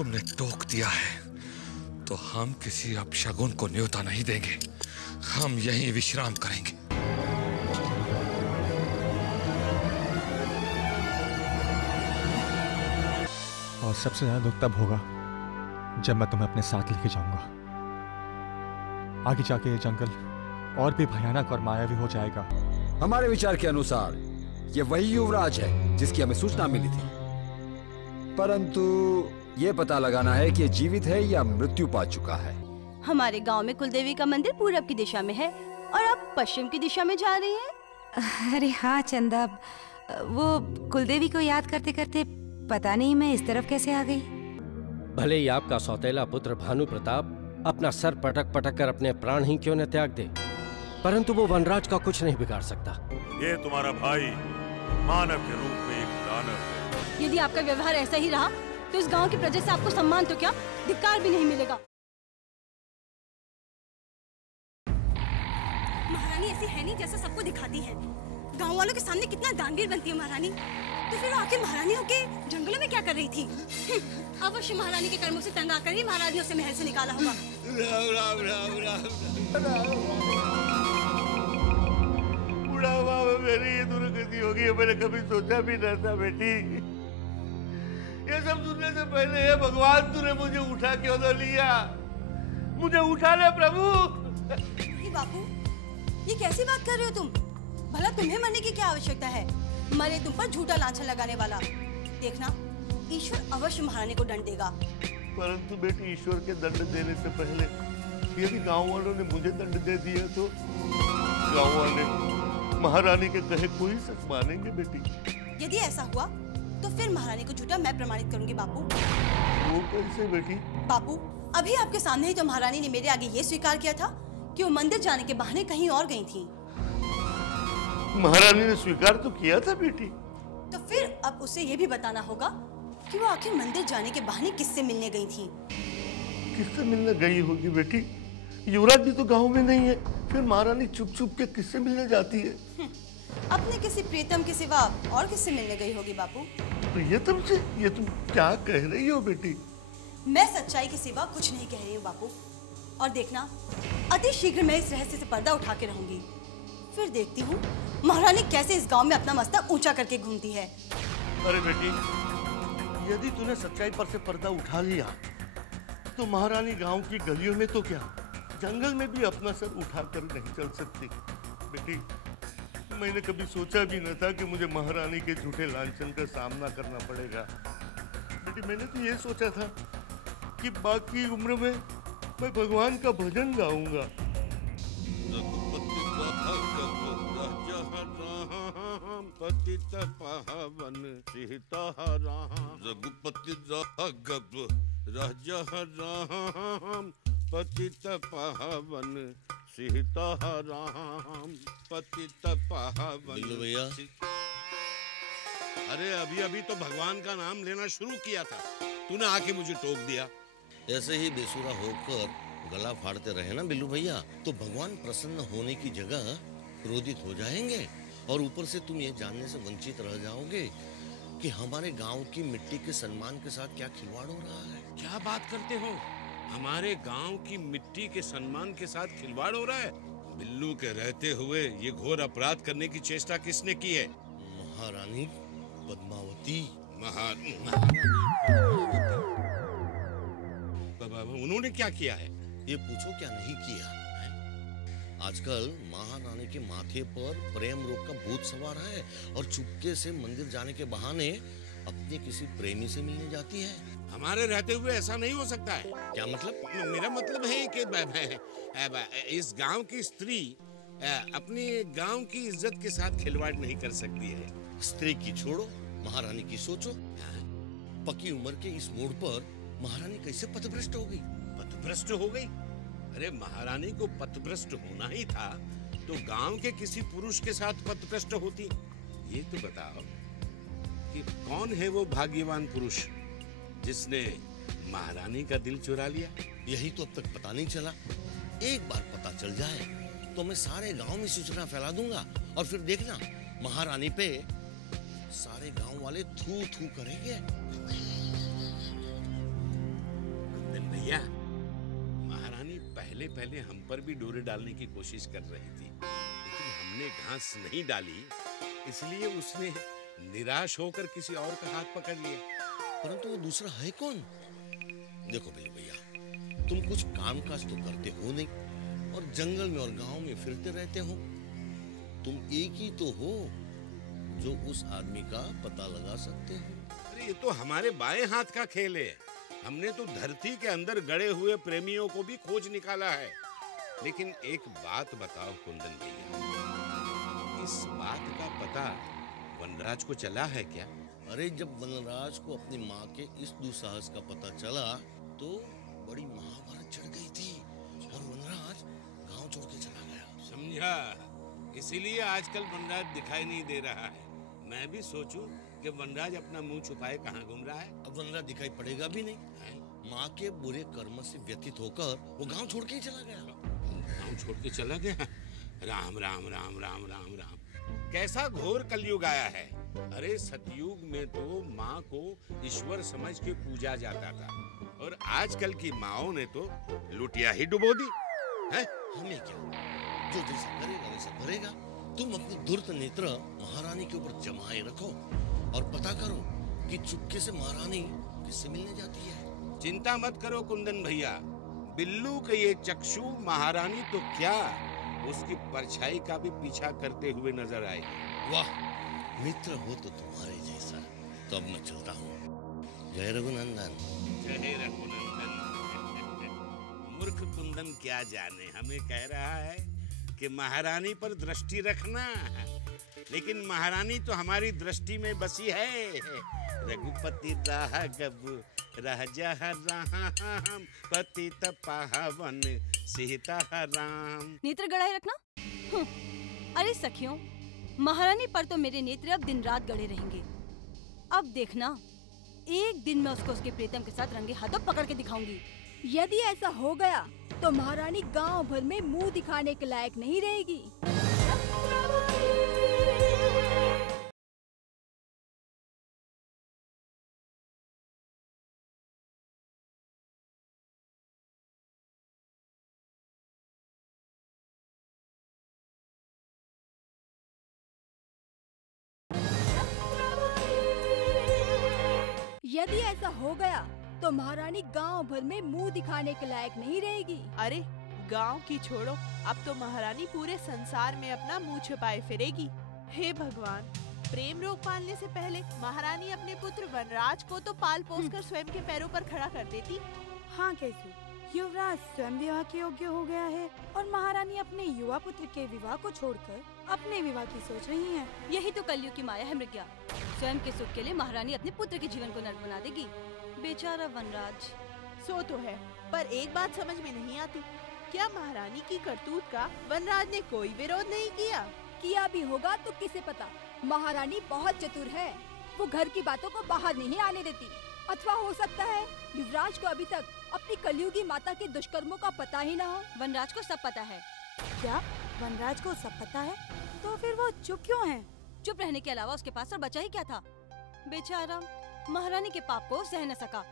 तुमने टोक दिया है तो हम किसी अपशगुन को न्योता नहीं देंगे। हम यहीं विश्राम करेंगे। और सबसे ज्यादा दुख तब होगा जब मैं तुम्हें अपने साथ लेके जाऊंगा। आगे जाके ये जंगल और भी भयानक और मायावी हो जाएगा। हमारे विचार के अनुसार ये वही युवराज है जिसकी हमें सूचना मिली थी, परंतु ये पता लगाना है कि ये जीवित है या मृत्यु पा चुका है। हमारे गांव में कुलदेवी का मंदिर पूरब की दिशा में है और आप पश्चिम की दिशा में जा रही हैं। अरे हाँ चंदा, वो कुलदेवी को याद करते करते पता नहीं मैं इस तरफ कैसे आ गई। भले ही आपका सौतेला पुत्र भानु प्रताप अपना सर पटक पटक कर अपने प्राण ही क्यों न त्याग दे, परंतु वो वनराज का कुछ नहीं बिगाड़ सकता। ये तुम्हारा भाई मानव के रूप में एक दानव है। यदि आपका व्यवहार ऐसा ही रहा तो इस गांव की प्रजा से आपको सम्मान तो क्या धिक्कार भी नहीं मिलेगा। महारानी ऐसी है नहीं जैसा सबको दिखाती है। गांव वालों के सामने कितना दानवीर बनती है महारानी, तो फिर आखिर महारानी होके जंगलों में क्या कर रही थी? अवश्य महारानी के कर्मों से तंग आकर ही महारानी उसे महल से निकाला होगा। राम राम राम राम। बुढ़ापा में मेरी ये दुर्गति होगी, मैंने कभी सोचा भी न था बेटी। ये सब सुनने से पहले ये भगवान तूने मुझे उठा क्यों न लिया? मुझे उठा ले प्रभु। बापू, ये कैसी बात कर रहे हो तुम? भला तुम्हें मरने की क्या आवश्यकता है? मरे तुम पर झूठा लांछन लगाने वाला। देखना, ईश्वर अवश्य महारानी को दंड देगा। परंतु बेटी, ईश्वर के दंड देने से पहले यदि गांव वालों ने मुझे दंड दे दिया तो गांव वाले महारानी के कहे कोई सच मानेंगे बेटी। यदि ऐसा हुआ तो फिर महारानी को झूठा मैं प्रमाणित करूंगी बापू। वो कैसे बेटी? बापू, अभी आपके सामने ही तो महारानी ने मेरे आगे ये स्वीकार किया था कि वो मंदिर जाने के बहाने कहीं और गई थी। महारानी ने स्वीकार तो किया था बेटी। तो फिर अब उसे ये भी बताना होगा कि वो आखिर मंदिर जाने के बहाने किससे मिलने गई थी। किससे मिलने गई होगी बेटी? युवराज जी तो गांव में नहीं है, फिर महारानी चुप चुप के किससे मिलने जाती है? अपने किसी प्रीतम के सिवा और किससे मिलने गई होगी बापू। प्रियतम से? ये तुम क्या कह रही हो बेटी? मैं सच्चाई के सिवा कुछ नहीं कह रही हूँ बापू। और देखना, अति शीघ्र मैं इस रहस्य से पर्दा उठा के रहूंगी। फिर देखती हूँ महारानी कैसे इस गांव में अपना मस्तक ऊंचा करके घूमती है। अरे बेटी, यदि तूने सच्चाई पर से पर्दा उठा लिया तो महारानी गांव की गलियों में तो क्या, जंगल में भी अपना सर उठाकर नहीं चल सकती। बेटी, मैंने कभी सोचा भी न था कि मुझे महारानी के झूठे लांछन का सामना करना पड़ेगा। बेटी, मैंने तो ये सोचा था कि बाकी उम्र में मैं भगवान का भजन गाऊंगा। पतित पावन सीताराम, रघुपति राघव राजा राम, पतित पावन सीताराम, पतित पावन। भैया, अरे अभी अभी तो भगवान का नाम लेना शुरू किया था, तूने आके मुझे टोक दिया। ऐसे ही बेसुरा होकर गला फाड़ते रहे ना बिल्लू भैया, तो भगवान प्रसन्न होने की जगह क्रोधित हो जाएंगे और ऊपर से तुम ये जानने से वंचित रह जाओगे कि हमारे गांव की मिट्टी के सम्मान के साथ क्या खिलवाड़ हो रहा है। क्या बात करते हो? हमारे गांव की मिट्टी के सम्मान के साथ खिलवाड़ हो रहा है? बिल्लू के रहते हुए ये घोर अपराध करने की चेष्टा किसने की है? महारानी पद्मावती। उन्होंने क्या किया है? ये पूछो क्या नहीं किया। आजकल महारानी के माथे पर प्रेम रोग का भूत सवार है और चुपके से मंदिर जाने के बहाने अपने किसी प्रेमी से मिलने जाती है। हमारे रहते हुए ऐसा नहीं हो सकता है। क्या मतलब? मेरा मतलब है कि इस गांव की स्त्री अपनी गांव की इज्जत के साथ खिलवाड़ नहीं कर सकती है। स्त्री की छोड़ो, महारानी की सोचो। पकी उम्र के इस मोड़ पर महारानी कैसे पथभ्रष्ट हो गई? पथभ्रष्ट हो गई? अरे महारानी को पथभ्रष्ट होना ही था तो गांव के किसी पुरुष के साथ पथभ्रष्ट होती। ये तो बताओ कि कौन है वो भाग्यवान पुरुष जिसने महारानी का दिल चुरा लिया? यही तो अब तक पता नहीं चला। एक बार पता चल जाए तो मैं सारे गांव में सूचना फैला दूंगा और फिर देखना महारानी पे सारे गांव वाले थू थू करेंगे। भैया, महारानी पहले पहले हम पर भी डोरे डालने की कोशिश कर रही थी, लेकिन हमने घास नहीं डाली, इसलिए उसने निराश होकर किसी और का हाथ पकड़ लिया। परंतु वो दूसरा है कौन? देखो बिल्लू भैया, तुम कुछ काम काज तो करते हो नहीं और जंगल में और गांव में फिरते रहते हो। तुम एक ही तो हो जो उस आदमी का पता लगा सकते हो। अरे ये तो हमारे बाएं हाथ का खेल है। हमने तो धरती के अंदर गड़े हुए प्रेमियों को भी खोज निकाला है। लेकिन एक बात बताओ कुंदन भैया, इस बात का पता वनराज को चला है क्या? अरे जब वनराज को अपनी माँ के इस दुस्साहस का पता चला तो बड़ी महाभारत चढ़ गई थी और वनराज गांव छोड़ के चला गया। समझा, इसीलिए आजकल वनराज दिखाई नहीं दे रहा है। मैं भी सोचूं कि वनराज अपना मुंह छुपाए कहाँ घूम रहा है। अब वनराज दिखाई पड़ेगा भी नहीं। माँ के बुरे कर्म से व्यथित होकर वो गांव छोड़ के ही चला गया। गांव छोड़ के चला गया? राम राम राम राम राम राम, कैसा घोर कलयुग आया है। अरे सतयुग में तो माँ को ईश्वर समझ के पूजा जाता था और आजकल की माँओं ने तो लुटिया ही डुबो दी है। हमें क्या, जो जैसा करेगा वैसा भरेगा। तुम अपने धूर्त नेत्र महारानी के ऊपर जमाए रखो और पता करो कि चुपके से महारानी किससे मिलने जाती है। चिंता मत करो कुंदन भैया, बिल्लू के ये चक्षु महारानी तो क्या, उसकी परछाई का भी पीछा करते हुए नजर आएगी। वाह, मित्र हो तो तुम्हारे जैसा। तो अब मैं चलता हूँ। जय रघुनंदन। जय रघुनंदन। मूर्ख कुंदन क्या जाने, हमें कह रहा है कि महारानी पर दृष्टि रखना, लेकिन महारानी तो हमारी दृष्टि में बसी है। रघुपति राघव राजा राम, पतित पावन सीता राम। नेत्र गड़ाए रखना। अरे सखियों, महारानी पर तो मेरे नेत्र अब दिन रात गड़े रहेंगे। अब देखना, एक दिन मैं उसको उसके प्रीतम के साथ रंगे हाथों पकड़ के दिखाऊंगी। यदि ऐसा हो गया तो महारानी गांव भर में मुंह दिखाने के लायक नहीं रहेगी। यदि ऐसा हो गया तो महारानी गांव भर में मुंह दिखाने के लायक नहीं रहेगी। अरे गांव की छोड़ो, अब तो महारानी पूरे संसार में अपना मुंह छुपाए फिरेगी। हे भगवान, प्रेम रोग पालने से पहले महारानी अपने पुत्र वनराज को तो पाल पोस कर स्वयं के पैरों पर खड़ा कर देती। हाँ कैसे, युवराज स्वयं विवाह के योग्य हो गया है और महारानी अपने युवा पुत्र के विवाह को छोड़कर अपने विवाह की सोच रही है। यही तो कलयुग की माया है मृग्या। स्वयं के सुख के लिए महारानी अपने पुत्र के जीवन को नर्क बना देगी। बेचारा वनराज। सो तो है, पर एक बात समझ में नहीं आती, क्या महारानी की करतूत का वनराज ने कोई विरोध नहीं किया? किया भी होगा तो किसे पता। महारानी बहुत चतुर है, वो घर की बातों को बाहर नहीं आने देती। अथवा हो सकता है युवराज को अभी तक अपनी कलयुगी माता के दुष्कर्मों का पता ही न हो। वनराज को सब पता है। क्या वनराज को सब पता है? तो फिर वो चुप क्यों है? चुप रहने के अलावा उसके पास और बचा ही क्या था। बेचारा महारानी के पाप को सह न सका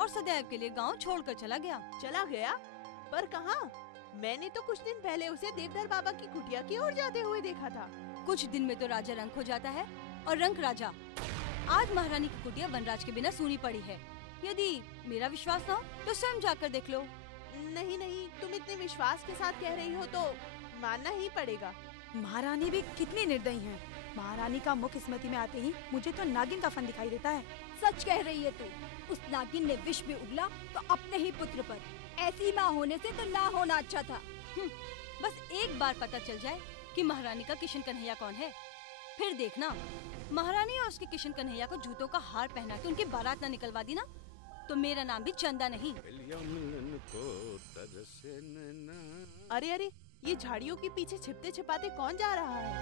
और सदैव के लिए गांव छोड़कर चला गया। चला गया? पर कहाँ? मैंने तो कुछ दिन पहले उसे देवधर बाबा की कुटिया की ओर जाते हुए देखा था। कुछ दिन में तो राजा रंक हो जाता है और रंक राजा। आज महारानी की कुटिया वनराज के बिना सूनी पड़ी है। यदि मेरा विश्वास न हो तो स्वयं जाकर देख लो। नहीं नहीं, तुम इतने विश्वास के साथ कह रही हो तो मानना ही पड़ेगा। महारानी भी कितनी निर्दयी है। महारानी का मुख स्मृति में आते ही मुझे तो नागिन का फन दिखाई देता है। सच कह रही है तू। उस नागिन ने विष भी उगला तो अपने ही पुत्र पर। ऐसी माँ होने से तो ना होना अच्छा था। बस एक बार पता चल जाए कि महारानी का किशन कन्हैया कौन है, फिर देखना महारानी और उसके किशन कन्हैया को जूतों का हार पहना के उनकी बारात न निकलवा दी ना तो मेरा नाम भी चंदा नहीं। अरे अरे, ये झाड़ियों के पीछे छिपते छिपाते कौन जा रहा है?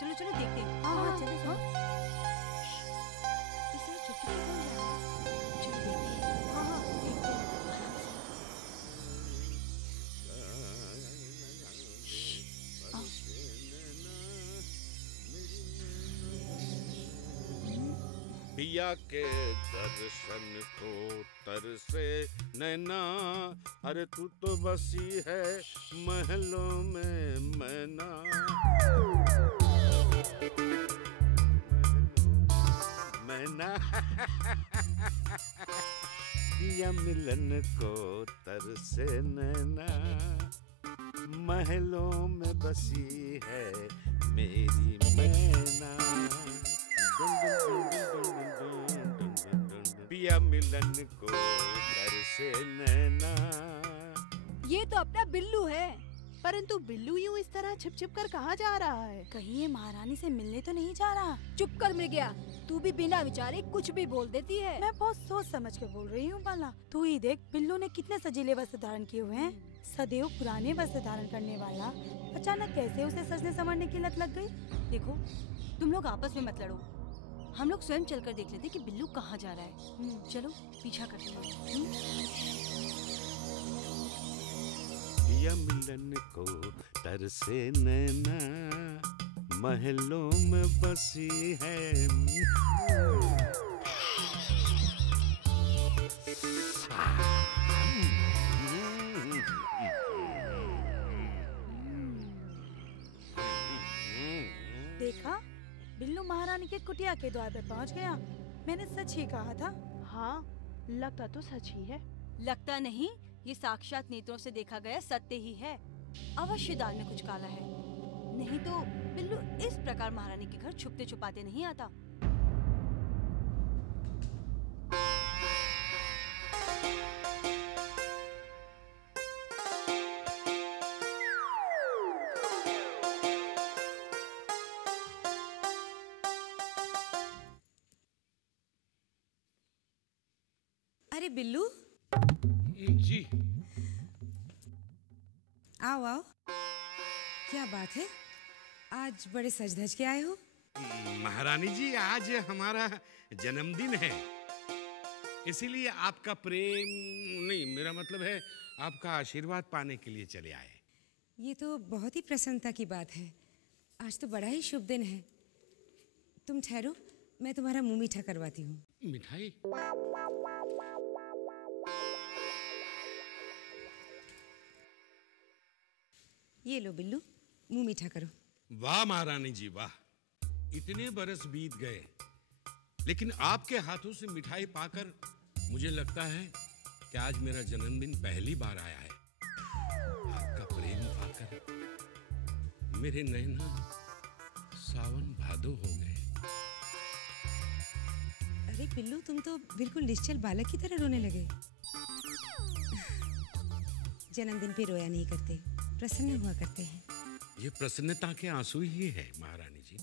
चलो चलो देखते हैं। हाँ चलो चलो। चलो देखते हैं। हाँ देखते हैं। पिया के दर्शन को तरसे नैना, अरे तू तो बसी है महलों में मैना। मैना पिया मिलन को तरसे नैना, महलों में बसी है मेरी मैना। पिया मिलन को तरसे नैना। ये तो अपना बिल्लू है। परंतु बिल्लू यूं इस तरह छिप छिप कर कहाँ जा रहा है? कहीं ये महारानी से मिलने तो नहीं जा रहा? चुप कर मर गया, तू भी बिना विचारे कुछ भी बोल देती है। मैं बहुत सोच समझ के बोल रही हूँ बाला। तू ही देख बिल्लू ने कितने सजीले वस्त्र धारण किए हुए हैं। सदैव पुराने वस्त्र धारण करने वाला अचानक कैसे उसे सजने संवरने की लत लग गई? देखो तुम लोग आपस में मत लड़ो, हम लोग स्वयं चलकर देख लेते कि बिल्लू कहाँ जा रहा है। चलो पीछा करते हैं। पिया मिलन को तरसे नैना, महलों में बसी है। देखा, बिल्लू महारानी के कुटिया के द्वार पर पहुंच गया। मैंने सच ही कहा था। हाँ, लगता तो सच ही है। लगता नहीं, ये साक्षात नेत्रों से देखा गया सत्य ही है। अवश्य दाल में कुछ काला है, नहीं तो बिल्लू इस प्रकार महारानी के घर छुपते छुपाते नहीं आता। अरे बिल्लू जी। आओ आओ, क्या बात है, आज बड़े सज धज के आए हो? महारानी जी, आज हमारा जन्मदिन है, इसीलिए आपका प्रेम नहीं, मेरा मतलब है आपका आशीर्वाद पाने के लिए चले आए। ये तो बहुत ही प्रसन्नता की बात है। आज तो बड़ा ही शुभ दिन है। तुम ठहरो, मैं तुम्हारा मुंह मीठा करवाती हूँ। मिठाई? ये लो बिल्लू, मुंह मीठा करो। वाह महारानी जी वाह, इतने बरस बीत गए, लेकिन आपके हाथों से मिठाई पाकर मुझे लगता है कि आज मेरा जन्मदिन पहली बार आया है। आपका प्रेम पाकर मेरे नैना सावन भादो हो गए। अरे बिल्लू, तुम तो बिल्कुल निश्चल बालक की तरह रोने लगे। जन्मदिन पे रोया नहीं करते, प्रसन्न हुआ करते हैं। ये प्रसन्नता के आंसू ही है महारानी जी।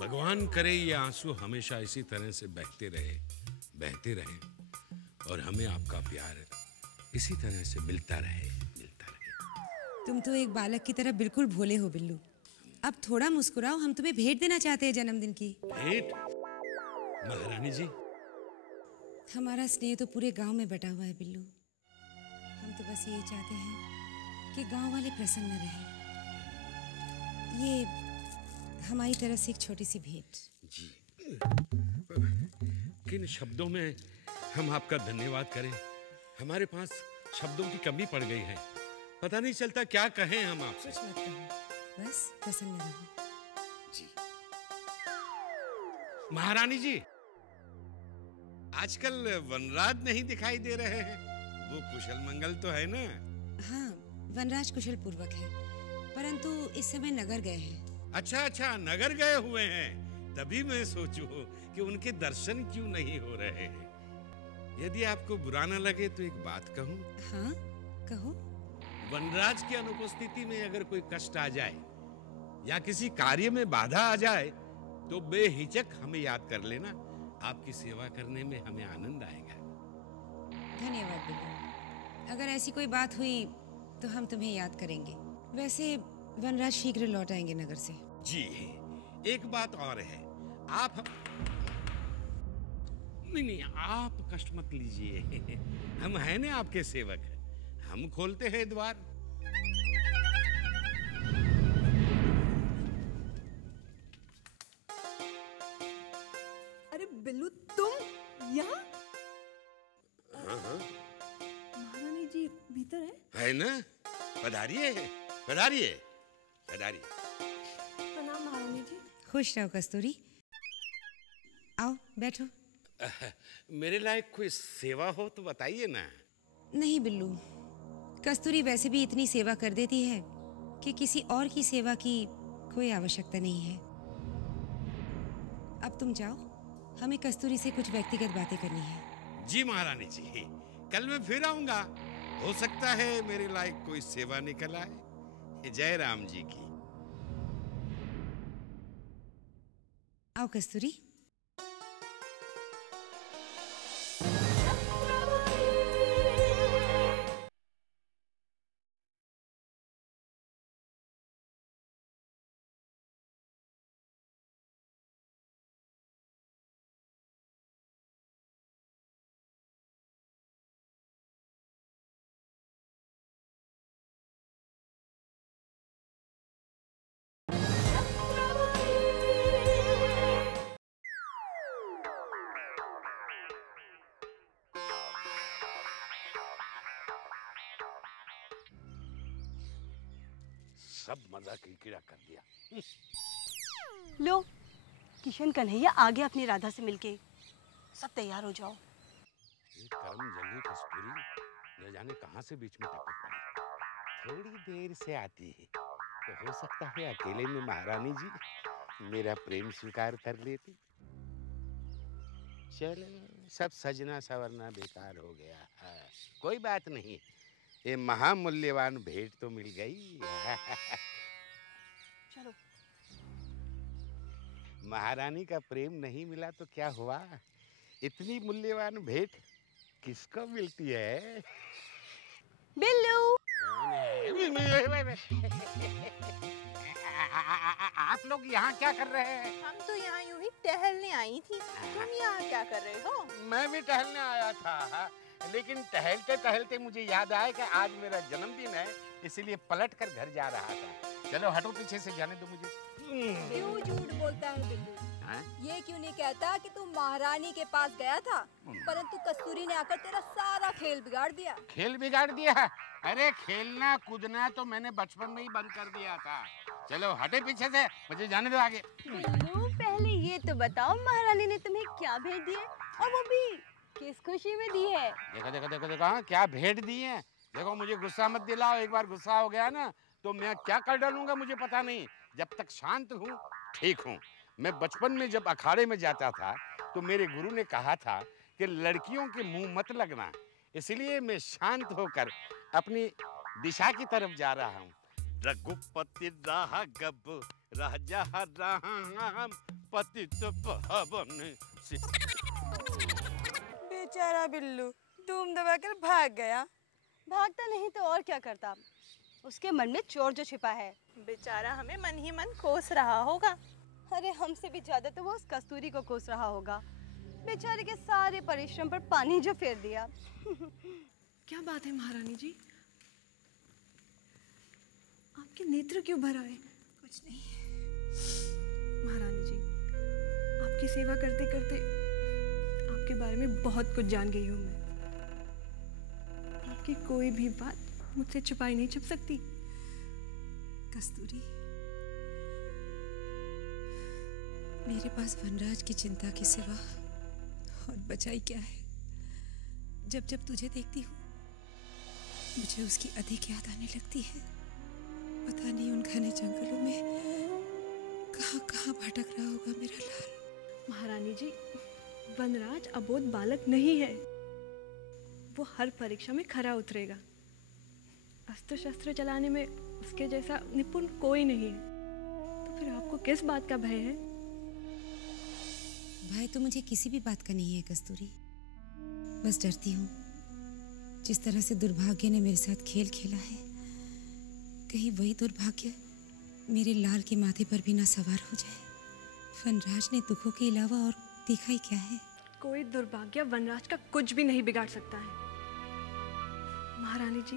भगवान करे ये आंसू हमेशा इसी तरह से बहते रहे और हमें आपका प्यार इसी तरह से मिलता रहे। तुम तो एक बालक की तरह बिल्कुल भोले हो बिल्लू। अब थोड़ा मुस्कुराओ, हम तुम्हें भेंट देना चाहते हैं जन्मदिन की। भेंट? महारानी जी, हमारा स्नेह तो पूरे गांव में बटा हुआ है बिल्लू। हम तो बस यही चाहते हैं कि गांव वाले प्रसन्न रहें। ये हमारी तरफ से एक छोटी सी भेंट। जी, किन शब्दों में हम आपका धन्यवाद करें? हमारे पास शब्दों की कमी पड़ गई है, पता नहीं चलता क्या कहें हम आपसे। कुछ मत कहो, बस प्रसन्न रहो। जी महारानी जी, आजकल वनराज नहीं दिखाई दे रहे हैं, वो कुशल मंगल तो है ना? हाँ, वनराज कुशल पूर्वक है, परंतु इस समय नगर गए हैं। अच्छा, नगर गए हुए हैं, तभी मैं सोचूं कि उनके दर्शन क्यों नहीं हो रहे हैं। यदि आपको बुरा न लगे तो एक बात कहूं? हाँ, कहो। वनराज की अनुपस्थिति में अगर कोई कष्ट आ जाए या किसी कार्य में बाधा आ जाए तो बेहिचक हमें याद कर लेना। आपकी सेवा करने में हमें आनंद आएगा। धन्यवाद बिल्लू। अगर ऐसी कोई बात हुई तो हम तुम्हें याद करेंगे। वैसे वनराज शीघ्र लौट आएंगे नगर से। जी, एक बात और है, आप नहीं, आप कष्ट मत लीजिए, हम हैं ना आपके सेवक, हम खोलते हैं द्वार। अरे बिल्लू तुम यहाँ? हाँ। महारानी जी भीतर है ना? पधारिए पधारिए पधारिए। प्रणाम महारानी जी। खुश रहो कस्तूरी, आओ बैठो। मेरे लायक कोई सेवा हो तो बताइए ना। नहीं बिल्लू, कस्तूरी वैसे भी इतनी सेवा कर देती है कि किसी और की सेवा की कोई आवश्यकता नहीं है। अब तुम जाओ, हमें कस्तूरी से कुछ व्यक्तिगत बातें करनी है। जी महारानी जी, कल मैं फिर आऊंगा। हो सकता है मेरे लायक कोई सेवा निकल आए। जय राम जी की। आओ कस्तूरी। सब मजा किरकिरा कर दिया। लो, किशन कन्हैया आ गया अपनी राधा से मिलके। सब तैयार हो जाओ। ये कर्म जली कस्तूरी न जाने कहां से बीच में टपक पड़ी। थोड़ी देर से आती है तो हो सकता है अकेले में महारानी जी मेरा प्रेम स्वीकार कर लेती। चलो, सब सजना सवरना बेकार हो गया। कोई बात नहीं, ये महामूल्यवान भेंट तो मिल गई। चलो। महारानी का प्रेम नहीं मिला तो क्या हुआ? इतनी मूल्यवान भेंट किसको मिलती है? बिल्लू। आप लोग यहाँ क्या कर रहे हैं? हम तो यहाँ यूं ही टहलने आई थी। तुम यहाँ क्या कर रहे हो? मैं भी टहलने आया था, लेकिन टहलते टहलते मुझे याद आया कि आज मेरा जन्मदिन है, इसलिए पलट कर घर जा रहा था। चलो हटो, पीछे से जाने दो मुझे। क्यों झूठ बोलता है बिल्लू? ये क्यों नहीं कहता कि तू महारानी के पास गया था, परंतु कस्तूरी ने आकर तेरा सारा खेल बिगाड़ दिया? खेल बिगाड़ दिया? अरे खेलना कूदना तो मैंने बचपन में ही बंद कर दिया था। चलो हटे पीछे से, मुझे जाने दो आगे। बिल्लू, पहले ये तो बताओ महारानी ने तुम्हें क्या भेंट दी है, और वो भी किस खुशी में दी है? देखो देखो देखो देखो, हाँ क्या भेंट दी है। देखो मुझे गुस्सा मत दिलाओ, एक बार गुस्सा हो गया ना तो मैं क्या कर डालूंगा मुझे पता नहीं। जब तक शांत हूँ ठीक हूँ। मैं बचपन में जब अखाड़े में जाता था तो मेरे गुरु ने कहा था कि लड़कियों के मुंह मत लगना, इसलिए मैं शांत होकर अपनी दिशा की तरफ जा रहा हूँ। रघुपति राघव राजा राम पतित पावन। बेचारा बिल्लू धूम दबाकर भाग गया। भागता नहीं तो और क्या करता? उसके मन में चोर जो छिपा है। बेचारा हमें मन ही मन कोस रहा होगा। अरे हमसे भी ज्यादा तो वो उस कस्तूरी को कोस रहा होगा। बेचारे के सारे परिश्रम पर पानी जो फेर दिया। क्या बात है महारानी जी? आपके नेत्र क्यों भर आए? कुछ नहीं महारानी जी, आपकी सेवा करते करते आपके बारे में बहुत कुछ जान गई हूँ मैं। आपकी कोई भी बात मुझसे छुपाई नहीं छुप सकती। कस्तूरी, मेरे पास वनराज की चिंता के सिवा और बचाई क्या है? जब जब तुझे देखती हूँ मुझे उसकी अधिक याद आने लगती है। पता नहीं उन घने जंगलों में कहाँ कहाँ भटक रहा होगा मेरा लाल। महारानी जी, वनराज अबोध बालक नहीं है। वो हर परीक्षा में खरा उतरेगा। अस्त्र शस्त्र चलाने में उसके जैसा निपुण कोई नहीं है। तो फिर आपको किस बात का भय है? भय तो मुझे किसी भी बात का नहीं है कस्तूरी। बस डरती हूँ जिस तरह से दुर्भाग्य ने मेरे साथ खेल खेला है, कहीं वही दुर्भाग्य मेरे लाल के माथे पर भी ना सवार हो जाए। वनराज ने दुखों के अलावा और देखा ही क्या है? कोई दुर्भाग्य वनराज का कुछ भी नहीं बिगाड़ सकता है। महारानी जी,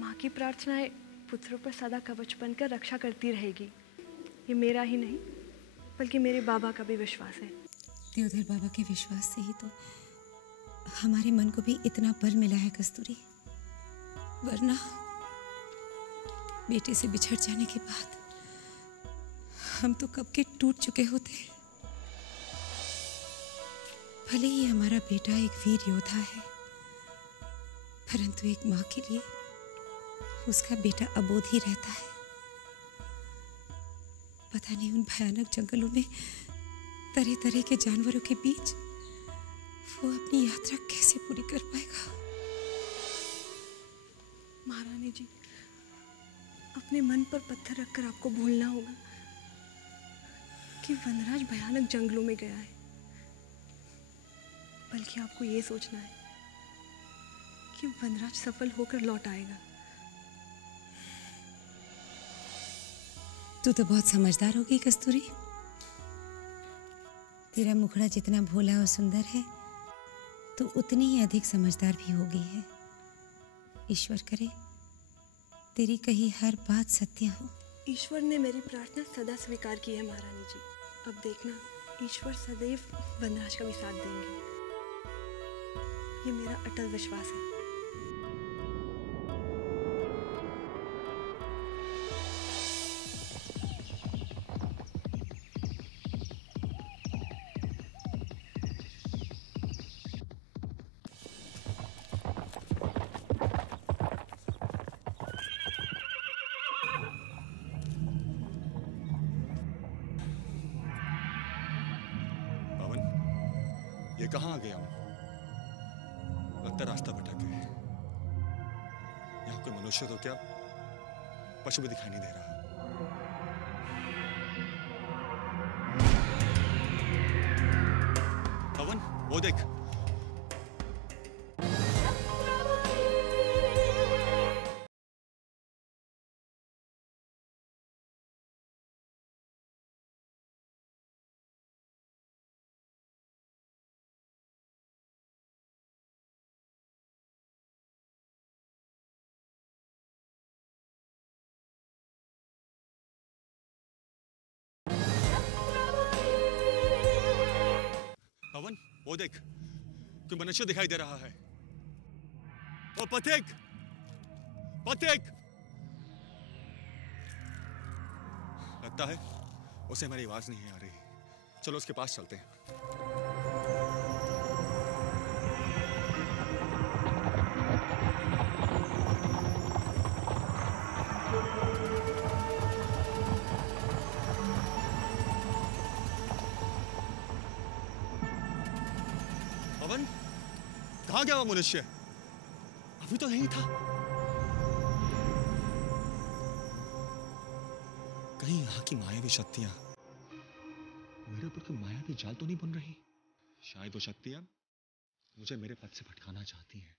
माँ की प्रार्थनाएं पुत्रों पर सदा कवच बनकर रक्षा करती रहेगी। ये मेरा ही नहीं बल्कि मेरे बाबा का भी विश्वास है। देवधर बाबा के विश्वास से ही तो हमारे मन को भी इतना बल मिला है कस्तूरी, वरना बेटे से बिछड़ जाने के बाद हम तो कब के टूट चुके होते। भले ही हमारा बेटा एक वीर योद्धा है, परंतु एक माँ के लिए उसका बेटा अबोध ही रहता है। पता नहीं उन भयानक जंगलों में तरह तरह के जानवरों के बीच वो अपनी यात्रा कैसे पूरी कर पाएगा। महारानी जी, अपने मन पर पत्थर रखकर आपको भूलना होगा कि वनराज भयानक जंगलों में गया है, बल्कि आपको ये सोचना है कि वनराज सफल होकर लौट आएगा। तू तो बहुत समझदार होगी कस्तूरी। तेरा मुखड़ा जितना भोला और सुंदर है, तो उतनी ही अधिक समझदार भी होगी है। ईश्वर करे तेरी कही हर बात सत्य हो। ईश्वर ने मेरी प्रार्थना सदा स्वीकार की है महारानी जी। अब देखना, ईश्वर सदैव वनराज का भी साथ देंगे, ये मेरा अटल विश्वास है। ये कहाँ आ गया हूँ? लगता रास्ता भटक गए। यहाँ कोई मनुष्य तो क्या पशु भी दिखाई नहीं दे रहा। पवन, वो देख। पवन, वो देख, कोई मनुष्य दिखाई दे रहा है। ओ पथिक, पथिक! लगता है उसे हमारी आवाज नहीं आ रही। चलो उसके पास चलते हैं। कहाँ गया वो मनुष्य? अभी तो यहीं था। कहीं यहाँ की मायावी शक्तियां मेरे ऊपर कोई मायावी जाल तो नहीं बुन रही? शायद वो शक्तियां मुझे मेरे पद से भटकाना चाहती हैं।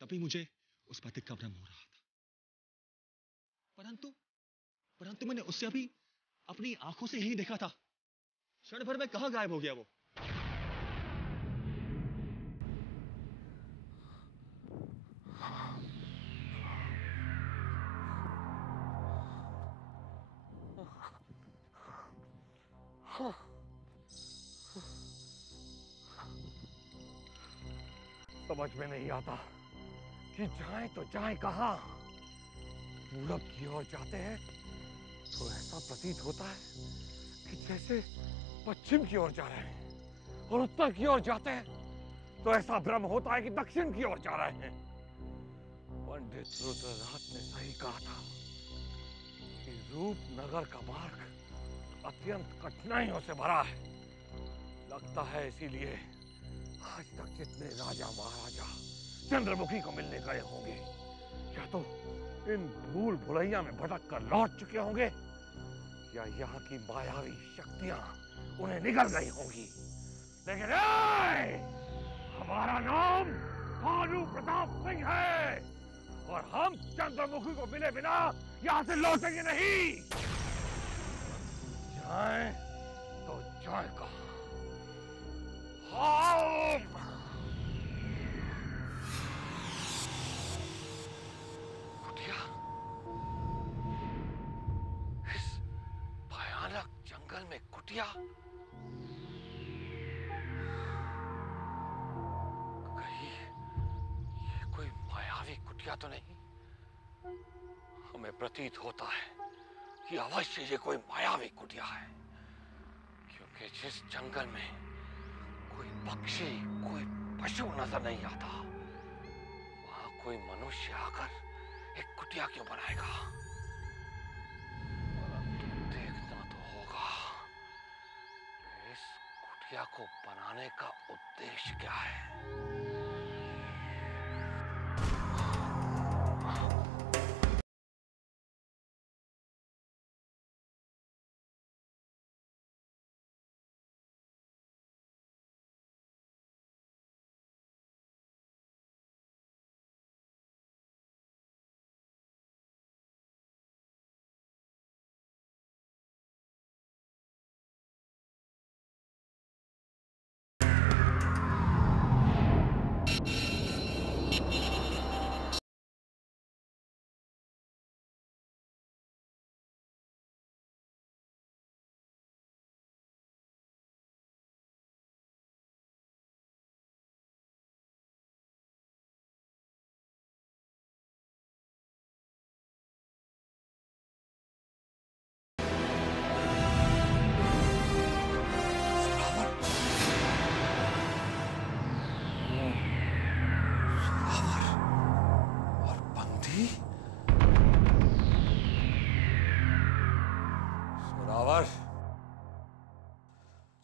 तभी मुझे उस पथिक का भ्रम हो रहा था। परंतु मैंने उससे अभी अपनी आंखों से यही देखा था। क्षण भर में कहाँ गायब हो गया वो? समझ में नहीं आता कि जाएं तो जाएं कहां। पूरब की ओर जाते हैं तो ऐसा प्रतीत होता है कि जैसे पश्चिम की ओर जा रहे हैं, और उत्तर की ओर जाते हैं तो ऐसा भ्रम होता है कि दक्षिण की ओर जा रहे हैं। पंडित रुद्रनाथ ने सही कहा था कि रूपनगर का मार्ग अत्यंत कठिनाइयों से भरा है। लगता है इसीलिए आज तक जितने राजा महाराजा चंद्रमुखी को मिलने गए होंगे, या तो इन भूल भुलैया में भटक कर लौट चुके होंगे, या यहाँ की मायावी शक्तियां उन्हें निगल गई होंगी। लेकिन हमारा नाम भानु प्रताप सिंह है, और हम चंद्रमुखी को मिले बिना यहाँ से लौटेंगे नहीं। जाएं तो जाएं कहां? कुटिया, इस भयानक जंगल में कुटिया, कुटिया तो नहीं, हमें प्रतीत होता है कि अवश्य ये कोई मायावी कुटिया है, क्योंकि जिस जंगल में कोई पक्षी, कोई पशु नजर नहीं आता, वहां कोई मनुष्य आकर एक कुटिया क्यों बनाएगा? देखना तो होगा कि इस कुटिया को बनाने का उद्देश्य क्या है।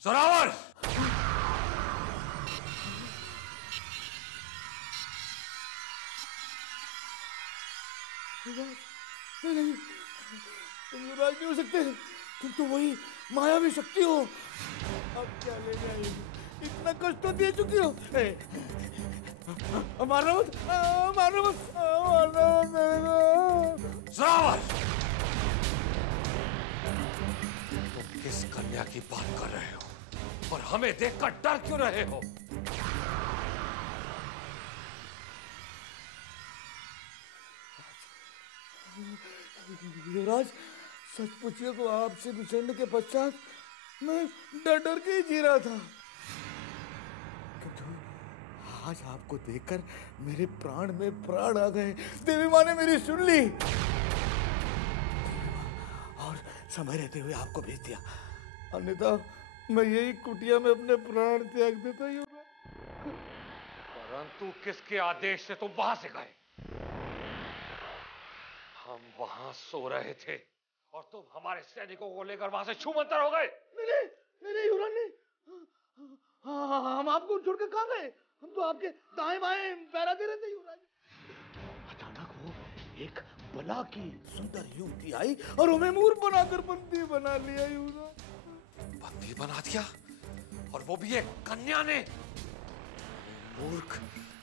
जोरावर! नहीं, तुम युवराज नहीं हो सकते। तुम तो वही मायावी शक्ति हो। अब क्या लेने आई हो? इतना कष्ट तो दे चुकी हो। मारना मत, मारना मत, मारना मत। जोरावर! तुम किस कन्या की बात कर रहे हो और हमें देखकर डर क्यों रहे हो? युवराज, सच पूछिए तो आपसे बिछड़ने के पश्चात मैं डर डर के ही जी रहा था, किंतु आज आपको देखकर मेरे प्राण में प्राण आ गए। देवी माँ ने मेरी सुन ली और समय रहते हुए आपको भेज दिया, अन्यथा मैं यही कुटिया में अपने प्राण त्याग देता। युवराज, परंतु किसके आदेश से तुम वहां से गए? हम वहां सो रहे थे और तुम हमारे सैनिकों को लेकर वहां से छूमंतर हो गए। नहीं युवराज नहीं, हम आपको छोड़कर कहाँ गए? हम तो आपके दाएं बाएं पहरा दे रहे थे युवराज। अचानक वो एक बला की सुंदर युवती आई और हमें मूर्ख बनाकर बंदी बना लिया युवराज। बंदी बना दिया? और वो भी एक कन्या ने? मूर्ख,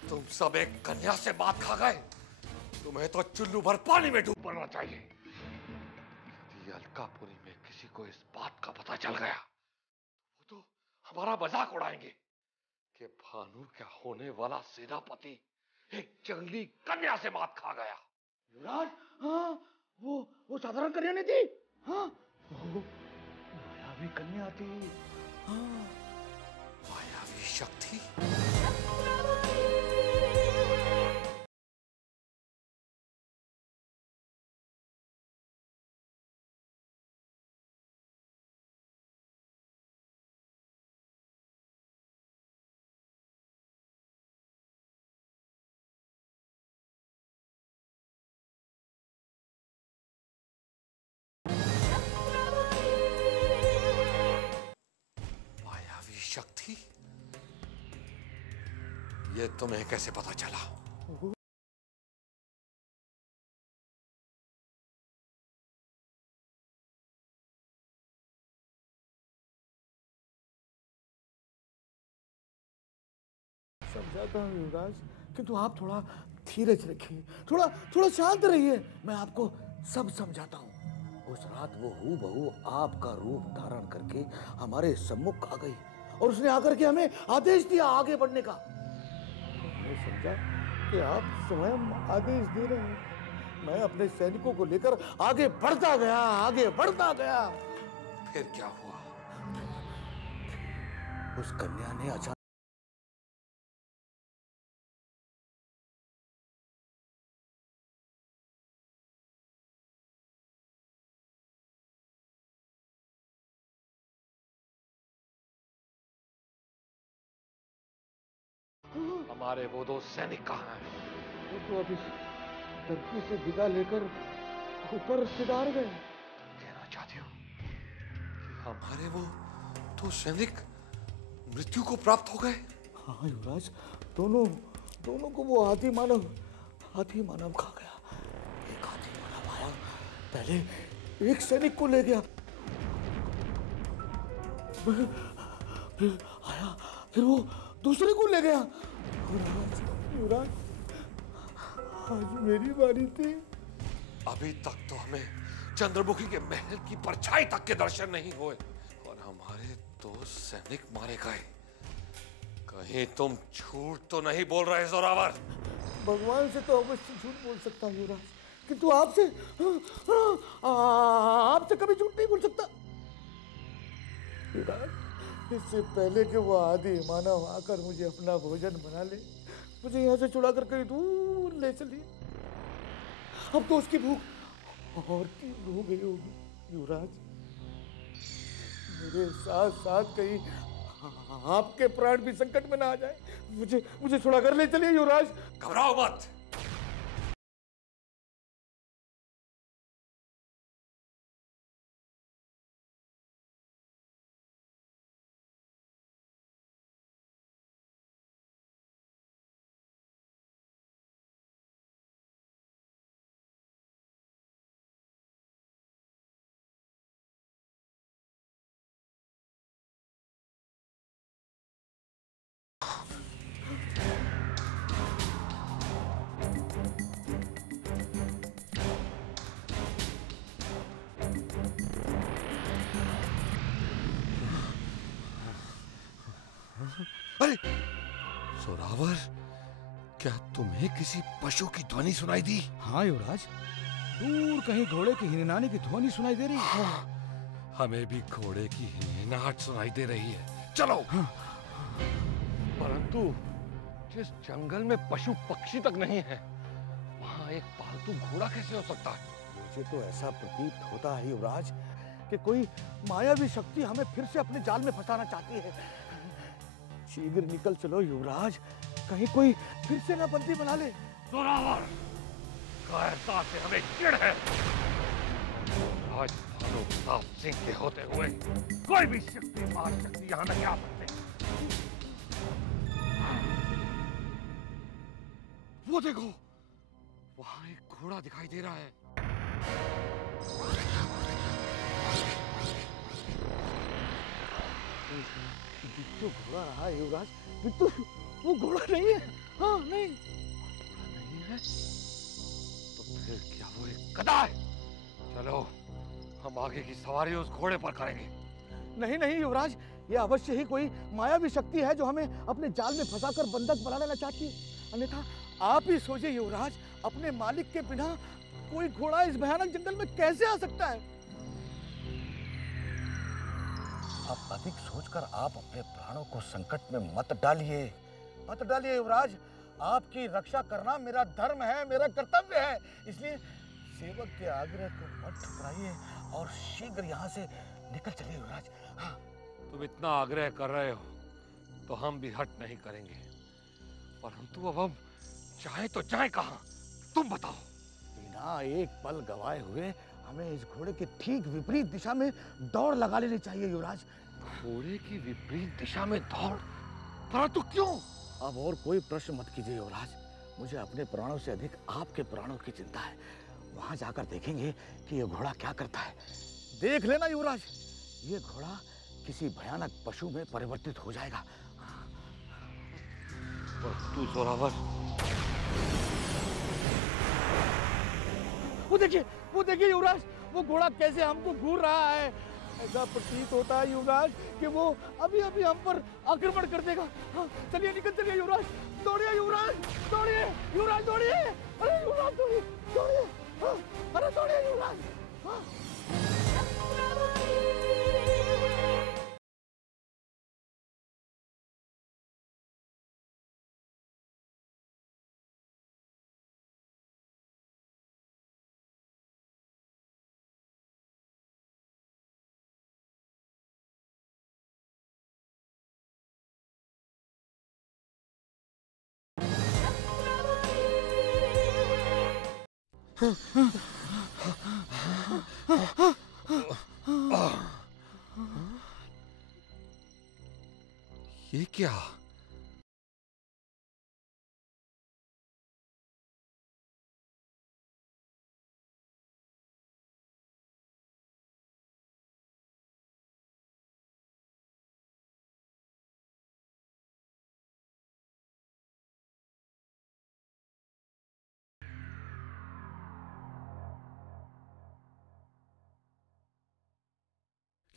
तुम सब एक कन्या से मात खा गए। तुम्हें तो चुल्लू भर पानी में डूब मरना चाहिए। यदि अलकापुरी में किसी को इस बात का पता चल गया वो तो हमारा मजाक उड़ाएंगे कि भानु क्या होने वाला सेनापति एक जंगली कन्या से मात खा गया। युवराज, हाँ, वो साधारण कन्या नहीं थी। हाँ, वो मायावी कन्या थी। हाँ, मायावी शक्ति। शक्ति? ये तुम्हें कैसे पता चला? समझाता हूँ युवराज, किंतु आप थोड़ा धीरज रखिए, थोड़ा शांत रहिए। मैं आपको सब समझाता हूँ। उस रात वो हूबहू आपका रूप धारण करके हमारे सम्मुख आ गई और उसने आकर के हमें आदेश दिया आगे बढ़ने का। हमने समझा कि आप स्वयं आदेश दे रहे हैं। मैं अपने सैनिकों को लेकर आगे बढ़ता गया। फिर क्या हुआ? उस कन्या ने अचानक हमारे वो दो सैनिक कहाँ हैं? वो तो अभी धरती से विदा लेकर ऊपर सिधार गए। कहना चाहती हो कि हमारे वो दो सैनिक मृत्यु को प्राप्त हो गए? हाँ युवराज, दोनों को वो हाथी मानव खा गया। एक हाथी मानव आया, पहले एक सैनिक को ले गया, फिर आया, फिर वो दूसरे को ले गया। युवराज, आज मेरी बारी थी। अभी तक तो हमें चंद्रमुखी के महल की परछाई तक के दर्शन नहीं हुए और हमारे दो सैनिक मारे गए। कहीं तुम झूठ तो नहीं बोल रहे जोरावर? भगवान से तो अवश्य झूठ बोल सकता हूँ युवराज, किंतु आपसे कभी झूठ नहीं बोल सकता। युवराज, इससे पहले कि वो आदि मानव आकर मुझे अपना भोजन बना ले, मुझे यहाँ से छुड़ा कर कहीं दूर ले चली। अब तो उसकी भूख और तीव्र हो गई होगी। युवराज, मेरे साथ साथ कहीं आपके प्राण भी संकट में ना आ जाए। मुझे छुड़ा कर ले चलिए युवराज। घबराओ मत। अरे जोरावर, क्या तुम्हें किसी पशु की ध्वनि सुनाई दी? हाँ युवराज, दूर कहीं घोड़े की हिननाने की ध्वनि सुनाई दे रही है। हमें भी घोड़े की हिनहट सुनाई दे रही है। चलो। परंतु जिस जंगल में पशु पक्षी तक नहीं है, वहाँ एक पालतू घोड़ा कैसे हो सकता है? मुझे तो ऐसा प्रतीत होता है युवराज कि कोई मायावी शक्ति हमें फिर से अपने जाल में फंसाना चाहती है। शीघ्र निकल चलो युवराज, कहीं कोई फिर से ना बंदी बना ले। जोरावर, कायरता से हमें चिढ़ है। राज भानु प्रताप सिंह के होते हुए कोई भी शक्ति महाशक्ति यहाँ नहीं आ सकते। वो देखो, वहाँ एक घोड़ा दिखाई दे रहा है। तो घोड़ा रहा है युवराज, तो वो घोड़ा नहीं है। हाँ नहीं, घोड़ा नहीं है तो फिर क्या वो एक गधा है? चलो, हम आगे की सवारी उस घोड़े पर करेंगे। नहीं युवराज, ये अवश्य ही कोई मायावी शक्ति है जो हमें अपने जाल में फंसाकर बंधक बना लेना चाहती है। अन्यथा आप ही सोचिए युवराज, अपने मालिक के बिना कोई घोड़ा इस भयानक जंगल में कैसे आ सकता है? अब अधिक सोचकर आप अपने प्राणों को संकट में मत डालिए युवराज। आपकी रक्षा करना मेरा धर्म है, मेरा कर्तव्य है। इसलिए सेवक के आग्रह को मत ठुकराइए और शीघ्र यहाँ से निकल चलिए युवराज। हाँ। तुम इतना आग्रह कर रहे हो तो हम भी हट नहीं करेंगे, परंतु अब हम चाहे तो जाए कहाँ, तुम बताओ। बिना एक पल गवाए हुए हमें इस घोड़े के ठीक विपरीत दिशा में दौड़ लगा लेनी चाहिए युवराज। घोड़े की विपरीत दिशा में दौड़? परंतु क्यों? अब और कोई प्रश्न मत कीजिए युवराज, मुझे अपने प्राणों से अधिक आपके प्राणों की चिंता है। वहां जाकर देखेंगे कि ये घोड़ा क्या करता है। देख लेना युवराज, ये घोड़ा किसी भयानक पशु में परिवर्तित हो जाएगा। तू जोरावर, वो देखिए युवराज, वो घोड़ा कैसे हमको घूर रहा है। ऐसा प्रतीत होता है युवराज कि वो अभी अभी हम पर आक्रमण कर देगा। हाँ, चलिए निकल चलिए युवराज, दौड़िए युवराज, दौड़िए युवराज, दौड़िए। अरे युवराज दौड़िए, दौड़िए। हाँ, अरे दौड़िए युवराज। हाँ। ये क्या?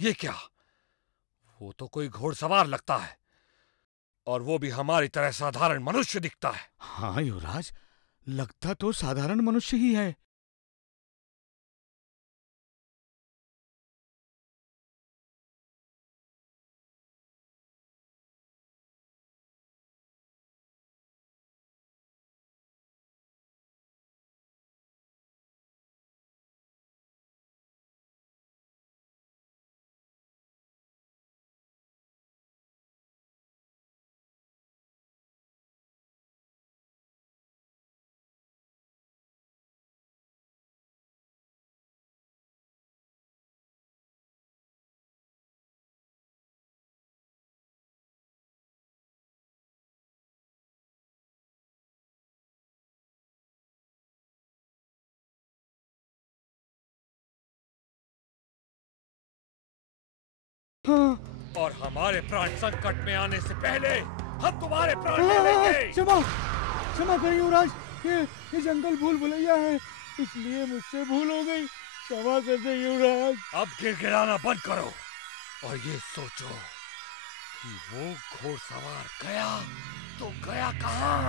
ये क्या? वो तो कोई घोड़सवार लगता है, और वो भी हमारी तरह साधारण मनुष्य दिखता है। हाँ युवराज, लगता तो साधारण मनुष्य ही है। और हमारे प्राण संकट में आने से पहले हम तुम्हारे प्राण ले लेंगे। क्षमा करें युवराज, ये जंगल भूल भुलैया है, इसलिए मुझसे भूल हो गई। क्षमा कर दे युवराज। अब गिड़गिड़ाना बंद करो और ये सोचो कि वो घोड़सवार गया तो गया कहाँ?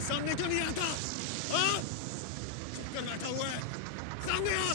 सामने क्यों नहीं आता? हाँ? चुप कर बैठा हुआ है, सामने आ!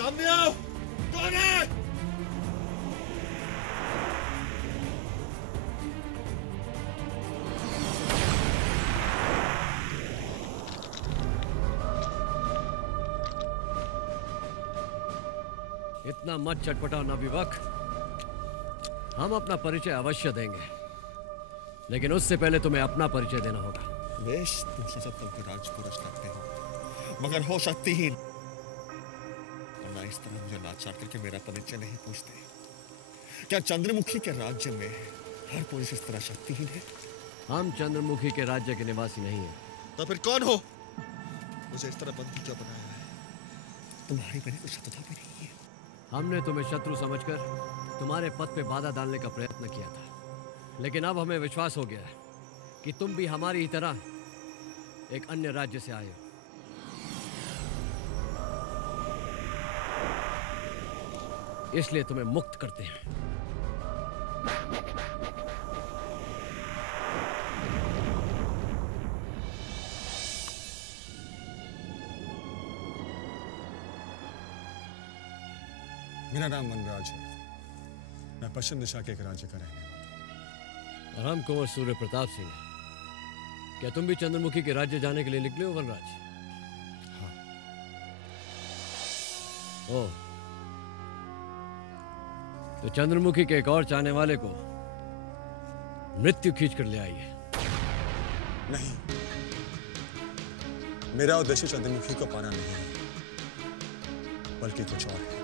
सामने आओ! कौन है? इतना मत चटपटा नबीवक। हम अपना परिचय अवश्य देंगे, लेकिन उससे पहले तुम्हें अपना परिचय देना होगा। वेश, तुम सशक्त के राजपुरुष लगते हो, मगर हो शक्तिहीन। वरना इस तरह मुझे लाचार करके मेरा परिचय नहीं पूछते। क्या चंद्रमुखी के राज्य में हर पुरुष इस तरह शक्तिहीन है? हम चंद्रमुखी के राज्य के निवासी नहीं हैं। तो फिर कौन हो? मुझे इस तरह बंदी क्यों बनाया है? तुम्हारी मेरी कोई शत्रुता भी नहीं है। हमने तुम्हें शत्रु समझकर तुम्हारे पद पे बाधा डालने का प्रयत्न किया था, लेकिन अब हमें विश्वास हो गया है कि तुम भी हमारी ही तरह एक अन्य राज्य से आए हो। इसलिए तुम्हें मुक्त करते हैं। मेरा नाम वनराज है। मैं पश्चिम दिशा के एक राज्य का रहने वाला हूं। और हम कुंवर सूर्य प्रताप सिंह। क्या तुम भी चंद्रमुखी के राज्य जाने के लिए निकले हो वनराज? हाँ। ओह, तो चंद्रमुखी के एक और चाहने वाले को मृत्यु खींच कर ले आई है। नहीं, मेरा उद्देश्य चंद्रमुखी को पाना नहीं है, बल्कि कुछ और है।